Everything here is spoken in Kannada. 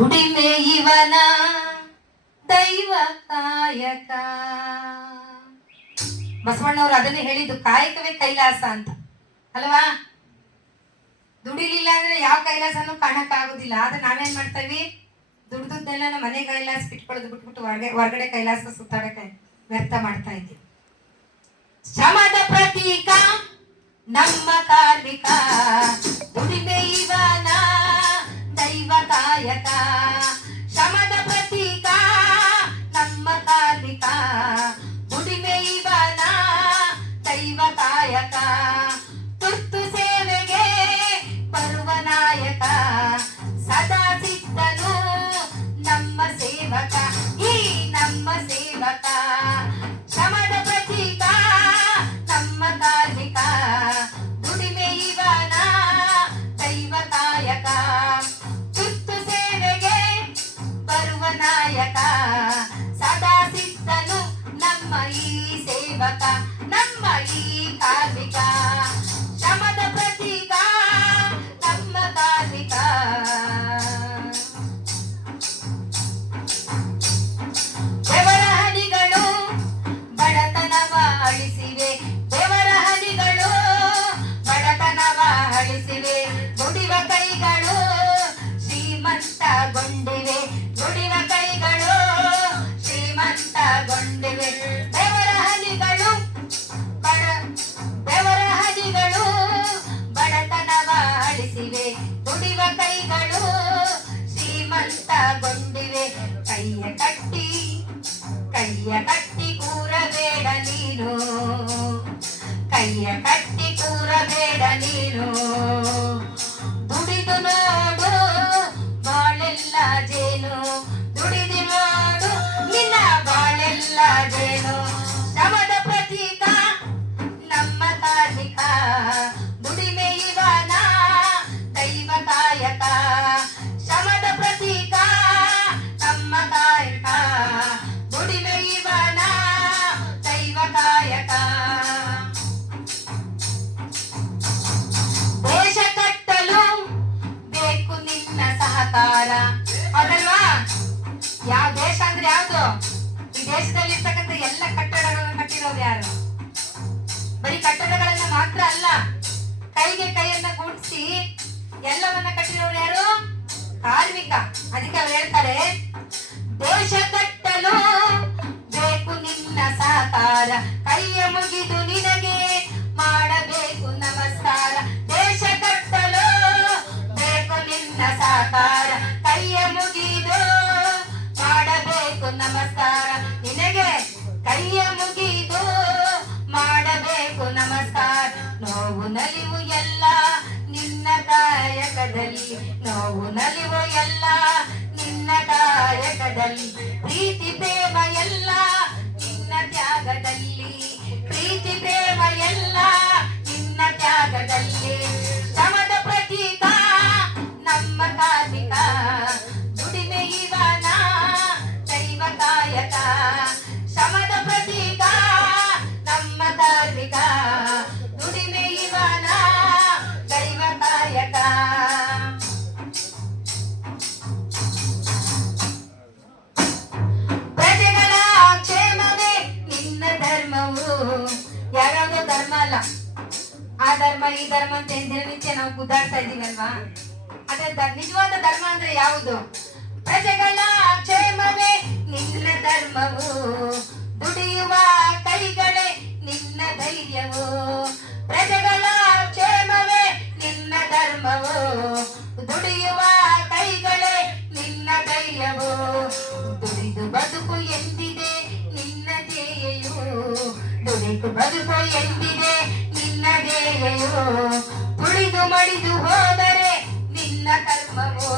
ದುಡಿಮೆ ಇವನ ದೈವ ಕಾಯಕ. ಬಸವಣ್ಣವ್ರು ಅದನ್ನೇ ಹೇಳಿದ್ದು ಕಾಯಕವೇ ಕೈಲಾಸ ಅಂತ. ಅಲ್ವಾ? ದುಡಿಲಿಲ್ಲ ಅಂದ್ರೆ ಯಾವ ಕೈಲಾಸನೂ ಕಾಣಕ್ ಆಗುದಿಲ್ಲ ಆದ್ರೆ ನಾವೇನ್ ಮಾಡ್ತೀವಿ? ದುಡ್ದುದ್ದೆಲ್ಲ ನಮ್ಮ ಮನೆ ಕೈಲಾಸ ಬಿಟ್ಕೊಳ್ಳೋದು ಬಿಟ್ಬಿಟ್ಟು ಹೊರಗೆ, ಹೊರಗಡೆ ಕೈಲಾಸ ಸುತ್ತಾಡಕ್ಕೆ ವ್ಯರ್ಥ ಮಾಡ್ತಾ ಇದ್ದೀವಿ ಶ್ರಮದ ಪ್ರತೀಕ ನಮ್ಮ ಕಾರ್ಮಿಕ. ದುಡಿಮೆ ಇವನ ದೈವ ಕಾಯಕ. ನಾಯಕ ಸದಾ ಸಿದ್ಧನು ನಮ್ಮ ಈ ಸೇವಕ, ನಮ್ಮ ಈ ಕಾರ್ಮಿಕ. ಶ್ರಮದ ಪ್ರತೀಕ, ನಮ್ಮ ಕಾರ್ಮಿಕ. ಬೆವರ ಹನಿಗಳು ಬಡತನವ ಅಳಿಸಿವೆ. ಬೆವರ ಹನಿಗಳು ಬಡತನವ ಅಳಿಸಿವೆ. ದುಡಿವ ಕೈಗಳು ಶ್ರೀಮಂತಗೊಂಡಿವೆ. ದುಡಿವ ಕೈಗಳು ಅಳಿಸಿವೆ ದುಡಿವ ಕೈಗಳು ಶ್ರೀಮಂತಗೊಂಡಿವೆ ಕೈಯ ಕಟ್ಟಿ ಕೈಯ ಕಟ್ಟಿ ಕೂರಬೇಡ ನೀನು ಕೈಯ ಕಟ್ಟಿ ದೇಶದಲ್ಲಿ ಇರ್ತಕ್ಕಂಥ ಎಲ್ಲ ಕಟ್ಟಡಗಳನ್ನು ಕಟ್ಟಿರೋದು ಯಾರು? ಬರೀ ಕಟ್ಟಡಗಳನ್ನ ಮಾತ್ರ ಅಲ್ಲ, ಕೈಗೆ ಕೈಯನ್ನ ಗೂಡಿಸಿ ಎಲ್ಲವನ್ನ ಕಟ್ಟಿರೋರು ಯಾರು? ಕಾರ್ಮಿಕ. ಅದಕ್ಕೆ ನೋವು ನಲಿವ ಎಲ್ಲ ಧರ್ಮ ಅಂತ ದಿನನಿತ್ಯ ನಾವು ಗುದ್ದಾಡ್ತಾ ಇದೀವಲ್ವಾ ಅದೇ ನಿಜವಾದ ಧರ್ಮ ಅಂದ್ರೆ ಯಾವುದು? ಪ್ರಜೆಗಳ ಕ್ಷೇಮವೇ ನಿನ್ನ ಧರ್ಮವು? ದುಡಿಯುವ ಕೈಗಳೇ ನಿನ್ನ ಧೈರ್ಯವು? ಪ್ರಜೆಗಳ ಕ್ಷೇಮವೇ ನಿನ್ನ ಧರ್ಮವು? ದುಡಿಯುವ ಕೈಗಳೇ ನಿನ್ನ ಧೈರ್ಯವು? ದುಡಿದು ಬದುಕು ಎಂದಿದೆ ನಿನ್ನ ಧ್ಯೇಯವು ದುಡಿದು ಬದುಕು ಎಂದಿದೆ ಧ್ಯೇಯವು ತುಳಿದು ಮಡಿದು ಹೋದರೆ ನಿನ್ನ ಕರ್ಮವು?